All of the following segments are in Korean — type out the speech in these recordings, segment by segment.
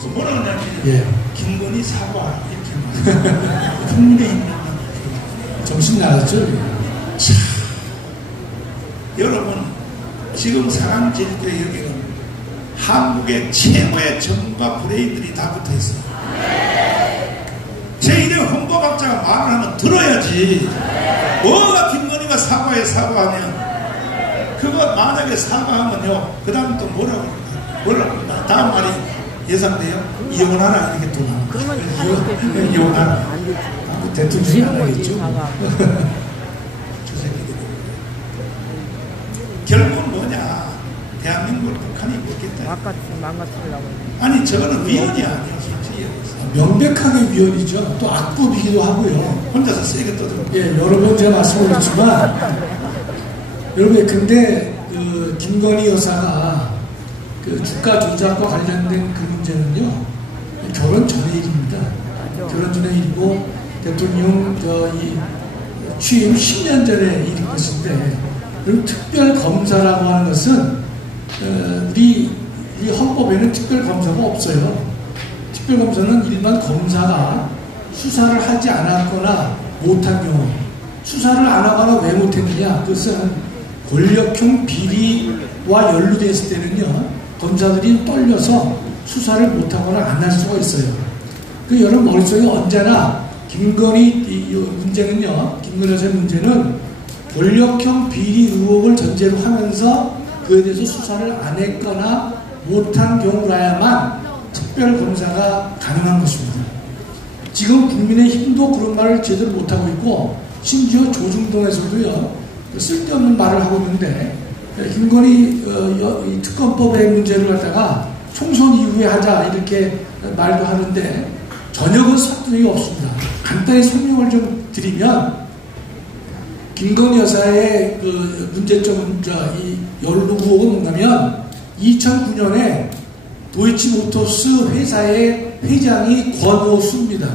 그 뭐라 그러냐면 예. 김건희 사과 이렇게 말. 국민의힘 정신 나갔죠? 참, 여러분 지금 상황 제주도 여기는 한국의 최고의 정과 브레인들이 다 붙어있어요. 제1의 홍보박자가 말을 하면 들어야지. 뭐가 김건희가 사과하면 그거 만약에 사과하면요 그 다음 또 뭐라고 다음 말이 예상돼요? 이혼하라 이렇게 또 나와요. 이혼하라. 대통령이 안 하겠죠. 저 새끼들이. 결국은 뭐냐, 대한민국을 북한이 먹겠다. 망가뜨리려고. 아니 저거는 위헌이 아니에요 솔직히. 명백하게 위헌이죠. 또 악법이기도 하고요. 혼자서 세게 떠들고. 예, 여러 번 제가 말씀드렸지만 여러분 근데 그 김건희 여사가 그 주가 조작과 관련된 그 문제는요 결혼 전의 일입니다. 결혼 전의 일이고 대통령 이 취임 10년 전에 일인 것인데, 그럼 특별 검사라고 하는 것은 우리 헌법에는 특별 검사가 없어요. 특별 검사는 일반 검사가 수사를 하지 않았거나 못한 경우, 수사를 안 하거나 왜 못했느냐, 그것은 권력형 비리와 연루되어 있을 때는요 검사들이 떨려서 수사를 못하거나 안 할 수가 있어요. 그 여러분 머릿속에 언제나 김건희 문제는요, 김건희 여사의 문제는 권력형 비리 의혹을 전제로 하면서 그에 대해서 수사를 안 했거나 못한 경우라야만 특별검사가 가능한 것입니다. 지금 국민의힘도 그런 말을 제대로 못하고 있고, 심지어 조중동에서도요 쓸데없는 말을 하고 있는데, 김건희 특검법의 문제를 갖다가 총선 이후에 하자 이렇게 말도 하는데 전혀 그 설득력이 없습니다. 간단히 설명을 좀 드리면, 김건희 여사의 그 문제점, 이 연루 의혹은 뭐냐면 2009년에 도이치모터스 회사의 회장이 권오수입니다.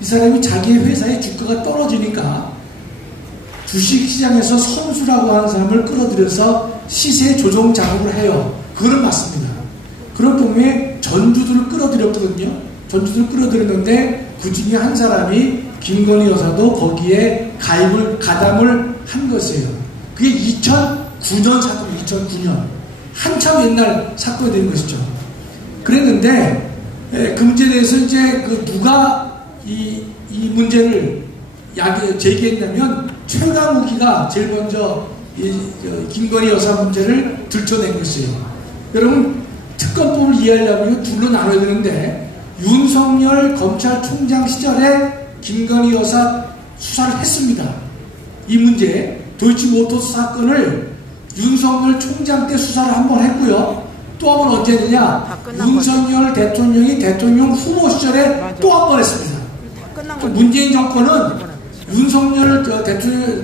이 사람이 자기의 회사의 주가가 떨어지니까 주식시장에서 선수라고 하는 사람을 끌어들여서 시세 조정 작업을 해요. 그거는 맞습니다. 그런 경우에 전주들을 끌어들였거든요. 전주들을 끌어들였는데 그 중에 한 사람이 김건희 여사도 거기에 가담을 한 것이에요. 그게 2009년 사건이에요. 2009년. 한참 옛날 사건이 된 것이죠. 그랬는데 그 문제에 대해서 이제 누가 이 문제를 제기했냐면 최강욱이가 제일 먼저 김건희 여사 문제를 들춰낸 것이에요. 여러분 특검법을 이해하려면 둘로 나눠야 되는데, 윤석열 검찰총장 시절에 김건희 여사 수사를 했습니다. 이 문제 도이치모터스 사건을 윤석열 총장 때 수사를 한번 했고요. 또 한 번 언제 했느냐, 윤석열 대통령이 대통령 후보 시절에 또 한 번 했습니다. 문재인 정권은 윤석열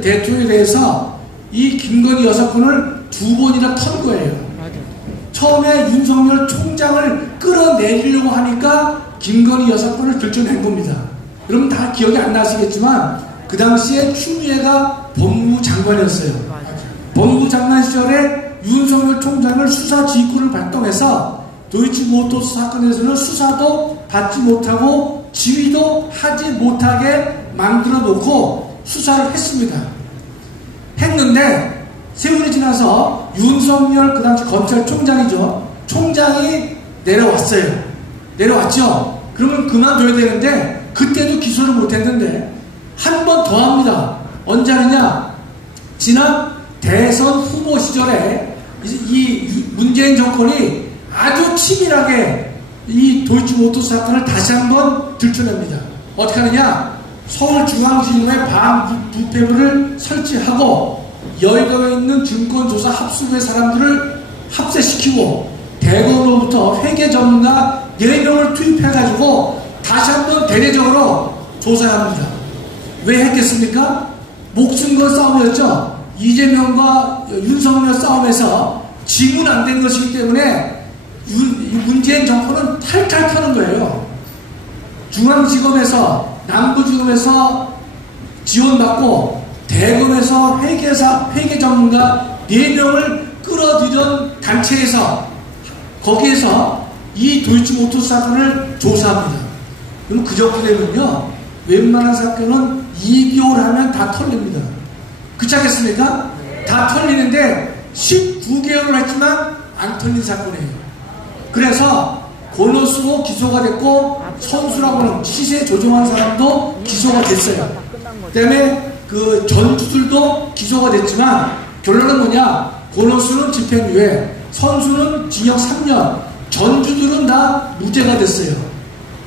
대통령에 대해서 이 김건희 여사 건을 두 번이나 턴 거예요. 처음에 윤석열 총장을 끌어내리려고 하니까 김건희 여사 건을 들춰낸 겁니다. 여러분 다 기억이 안 나시겠지만 그 당시에 추미애가 법무부 장관이었어요. 법무부 장관 시절에 윤석열 총장을 수사 지휘권을 발동해서 도이치모터스 사건에서는 수사도 받지 못하고 지휘도 하지 못하게 만들어 놓고 수사를 했습니다. 했는데 세월이 지나서 윤석열 그 당시 검찰총장이죠. 총장이 내려왔어요. 내려왔죠. 그러면 그만둬야 되는데 그때도 기소를 못했는데 한 번 더 합니다. 언제 하느냐? 지난 대선 후보 시절에 이 문재인 정권이 아주 치밀하게 이 도이치모터스 사건을 다시 한번 들춰냅니다. 어떻게 하느냐? 서울중앙지검에 반부패부를 설치하고 여의도에 있는 증권조사 합수부의 사람들을 합세시키고 대검으로부터 회계 전문가 4명을 투입해가지고 다시 한번 대대적으로 조사합니다. 왜 했겠습니까? 목숨 건 싸움이었죠. 이재명과 윤석열 싸움에서 지문 안 된 것이기 때문에 문재인 정권은 탈탈 타는 거예요. 중앙지검에서 남부지검에서 지원받고 대검에서 회계 전문가 4명을 끌어들인 단체에서 거기에서 이 도이치모터스 사건을 조사합니다. 그럼 그저께 되면요, 웬만한 사건은 2개월 하면 다 털립니다. 그렇지 않겠습니까? 다 털리는데 19개월을 했지만 안 털린 사건이에요. 그래서 권오수도 기소가 됐고, 선수라고는 시세 조종한 사람도 기소가 됐어요. 그다음에 그 전주들도 기소가 됐지만 결론은 뭐냐? 권오수는 집행유예, 선수는 징역 3년, 전주들은 다 무죄가 됐어요.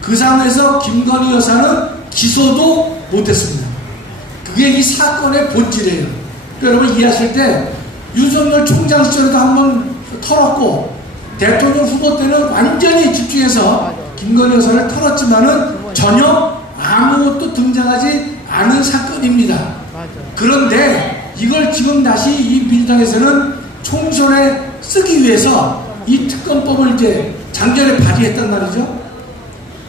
그 상황에서 김건희 여사는 기소도 못했습니다. 그게 이 사건의 본질이에요. 그러니까 여러분 이해하실 때 윤석열 총장 시절에도 한번 털었고, 대통령 후보 때는 완전히 집중해서 김건희 여사를 털었지만은 전혀 아무것도 등장하지 않은 사건입니다. 그런데 이걸 지금 다시 이 민주당에서는 총선에 쓰기 위해서 이 특검법을 이제 작년에 발의했단 말이죠.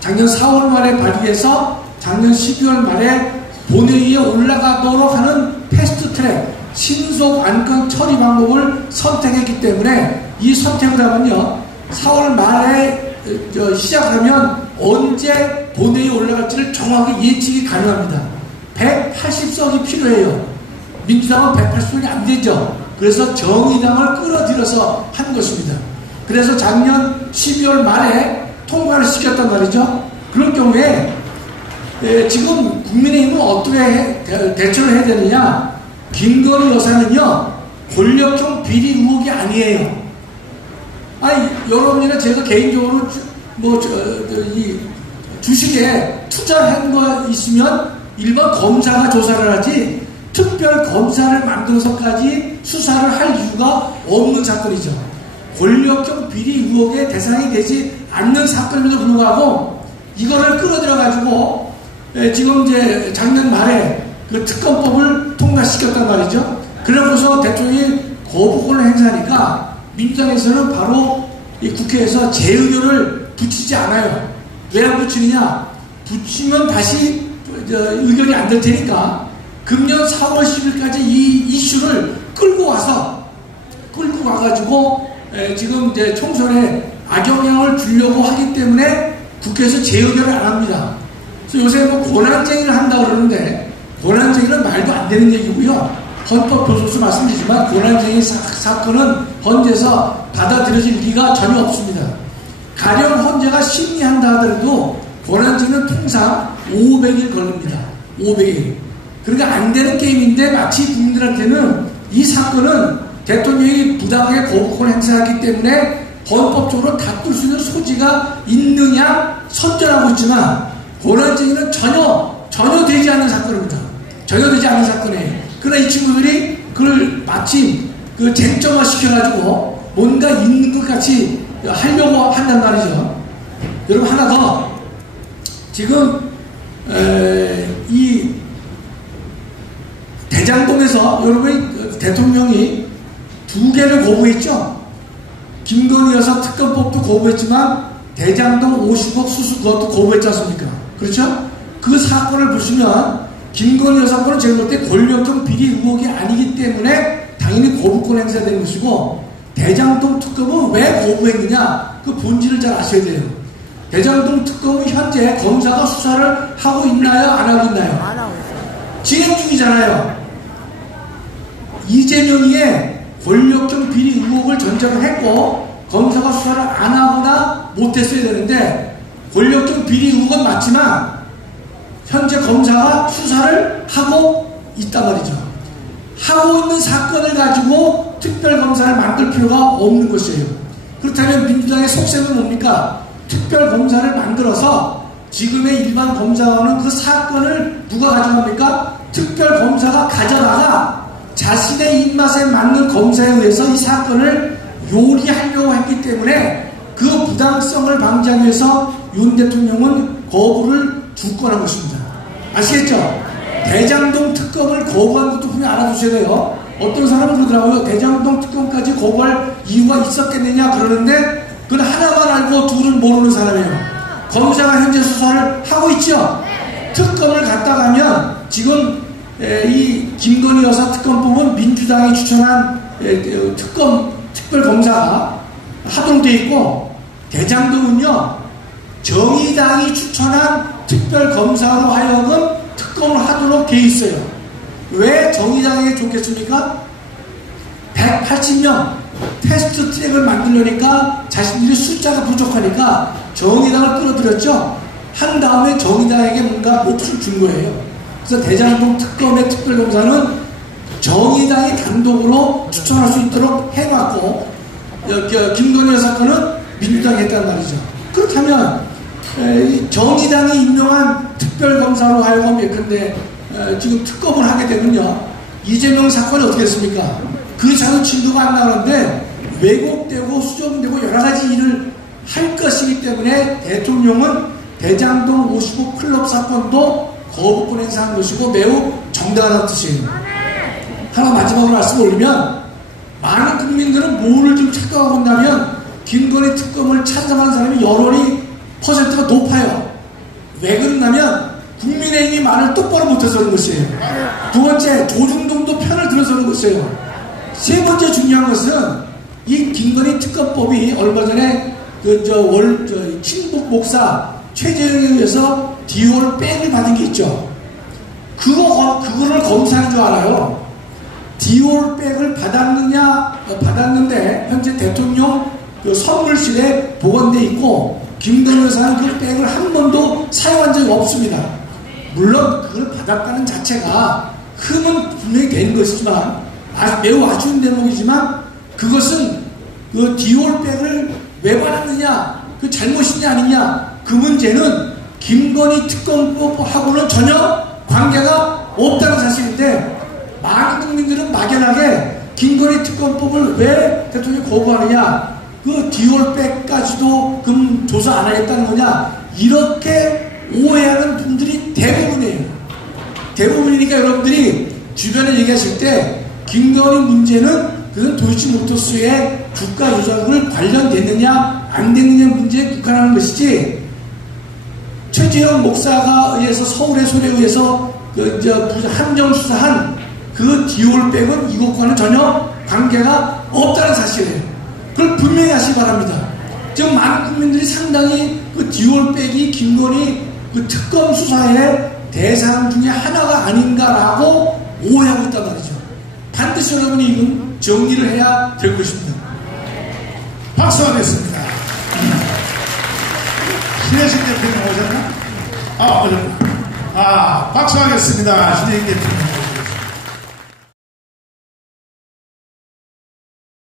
작년 4월 말에 발의해서 작년 12월 말에 본회의에 올라가도록 하는 패스트트랙 신속 안건 처리 방법을 선택했기 때문에 이 선택을 하면요, 4월 말에 시작하면 언제 본회의에 올라갈지를 정확히 예측이 가능합니다. 180석이 필요해요. 민주당은 180석이 안 되죠. 그래서 정의당을 끌어들여서 한 것입니다. 그래서 작년 12월 말에 통과를 시켰단 말이죠. 그런 경우에 지금 국민의힘은 어떻게 대처를 해야 되느냐? 김건희 여사는요, 권력형 비리 의혹이 아니에요. 아니, 여러분이나 제가 개인적으로 이 주식에 투자한 거 있으면 일반 검사가 조사를 하지, 특별 검사를 만들어서까지 수사를 할 이유가 없는 사건이죠. 권력형 비리 의혹의 대상이 되지 않는 사건임에도 불구하고 이거를 끌어들여가지고 지금 이제 작년 말에 그 특검법을 통과시켰단 말이죠. 그러고서 대통령이 거부권을 행사하니까 민주당에서는 바로 이 국회에서 재의결을 붙이지 않아요. 왜 안 붙이느냐? 붙이면 다시 의결이 안 될 테니까 금년 4월 10일까지 이 이슈를 끌고 와가지고 지금 이제 총선에 악영향을 주려고 하기 때문에 국회에서 재의결을 안 합니다. 그래서 요새 뭐 권한쟁의를 한다고 그러는데, 권한쟁의는 말도 안 되는 얘기고요. 헌법교섭소 말씀드리지만 권한쟁의 사건은 헌재에서 받아들여질 리가 전혀 없습니다. 가령 헌재가 심리한다 하더라도 권한쟁의는 통상 500일 걸립니다. 500일. 그러니까 안 되는 게임인데 마치 국민들한테는 이 사건은 대통령이 부당하게 거부권을 행사하기 때문에 헌법적으로 다툴 수 있는 소지가 있느냐 선전하고 있지만, 권한쟁의는 전혀 되지 않는 사건입니다. 전혀 되지 않는 사건이에요. 그러나 이 친구들이 그걸 마치 그 쟁점화 시켜가지고 뭔가 있는 것 같이 하려고 한단 말이죠. 여러분 하나 더, 지금 이 대장동에서 여러분이 대통령이 2개를 거부했죠. 김건희 여사 특검법도 거부했지만 대장동 50억 수수 그것도 거부했지 않습니까? 그렇죠? 그 사건을 보시면 김건희 여사 건은 제가 볼 때 권력형 비리 의혹이 아니기 때문에 당연히 거부권 행사되는 것이고, 대장동 특검은 왜 거부했느냐, 그 본질을 잘 아셔야 돼요. 대장동 특검은 현재 검사가 수사를 하고 있나요? 안 하고 있나요? 안 하고 있어요. 진행 중이잖아요. 이재명이의 권력형 비리 의혹을 전제로 했고 검사가 수사를 안 하거나 못했어야 되는데, 권력형 비리 의혹은 맞지만 현재 검사가 수사를 하고 있단 말이죠. 하고 있는 사건을 가지고 특별검사를 만들 필요가 없는 것이에요. 그렇다면 민주당의 속셈은 뭡니까? 특별검사를 만들어서 지금의 일반 검사와는 그 사건을 누가 가져갑니까? 특별검사가 가져다가 자신의 입맛에 맞는 검사에 의해서 이 사건을 요리하려고 했기 때문에 그 부당성을 방지하기 위해서 윤 대통령은 거부를 주권한 것입니다. 아시겠죠? 대장동 특검을 거부한 것도 분명히 알아두셔야 돼요. 어떤 사람은 그러더라고요. 대장동 특검까지 거부할 이유가 있었겠느냐 그러는데, 그건 하나만 알고 둘은 모르는 사람이에요. 검사가 현재 수사를 하고 있죠. 특검을 갖다 가면 지금 이 김건희 여사 특검법은 민주당이 추천한 특별검사가 하도록 되어 있고, 대장동은요, 정의당이 추천한 특별검사로 하여금 특검을 하도록 돼 있어요. 왜 정의당에게 좋겠습니까? 180명 테스트 트랙을 만들려니까 자신들이 숫자가 부족하니까 정의당을 끌어들였죠. 한 다음에 정의당에게 뭔가 몫을 준 거예요. 그래서 대장동 특검의 특별검사는 정의당이 단독으로 추천할 수 있도록 해놨고, 김건희 사건은 민주당이 했단 말이죠. 그렇다면 정의당이 임명한 특별검사로 하여금 예컨대 지금 특검을 하게 되면요, 이재명 사건이 어떻게 됐습니까? 그 자료 진도가 안 나오는데 왜곡되고 수정되고 여러 가지 일을 할 것이기 때문에 대통령은 대장동 55 클럽 사건도 거부권 행사한 것이고 매우 정당하다는 뜻이에요. 하나 마지막으로 말씀 올리면, 많은 국민들은 뭐를 지금 착각하고 있냐면 김건희 특검을 찬성하는 사람이 여론이 퍼센트가 높아요. 왜 그러냐면 국민의힘이 말을 똑바로 못해서 그런 것이에요. 두 번째, 조중동도 편을 들어서 그런 것이에요. 세 번째 중요한 것은 이 김건희 특검법이 얼마 전에 친북 목사 최재형에 의해서 디올 백을 받은 게 있죠. 그거를 검사한 줄 알아요. 디올 백을 받았는데 현재 대통령 선물실에 보관돼 있고 김건희 여사는 그 백을 한 번도 사용한 적이 없습니다. 물론 그걸 받았다는 자체가 흠은 분명히 된 것이지만 매우 아쉬운 대목이지만, 그것은 그 디올백을 왜 받았느냐, 그 잘못이냐 아니냐, 그 문제는 김건희 특검법하고는 전혀 관계가 없다는 사실인데, 많은 국민들은 막연하게 김건희 특검법을 왜 대통령이 거부하느냐, 그 디올백까지도 그럼 조사 안 하겠다는 거냐, 이렇게 오해하는 분들이 대부분이에요. 대부분이니까 여러분들이 주변에 얘기하실 때 김건희 문제는 그건 도이치모터스의 주가 조작을 관련됐느냐 안 됐느냐 문제에 국한하는 것이지, 최재형 목사가 의해서 서울의 소리에 의해서 함정 수사한 그 디올백은 이것과는 전혀 관계가 없다는 사실이에요. 그걸 분명히 하시기 바랍니다. 지금 많은 국민들이 상당히 그 디올백이 김건희 그 특검 수사의 대상 중에 하나가 아닌가라고 오해하고 있단 말이죠. 반드시 여러분이 이건 정리를 해야 될 것입니다. 박수하겠습니다. 신혜식 대표님 오셨나? 오셨나? 박수하겠습니다. 신혜식 대표님.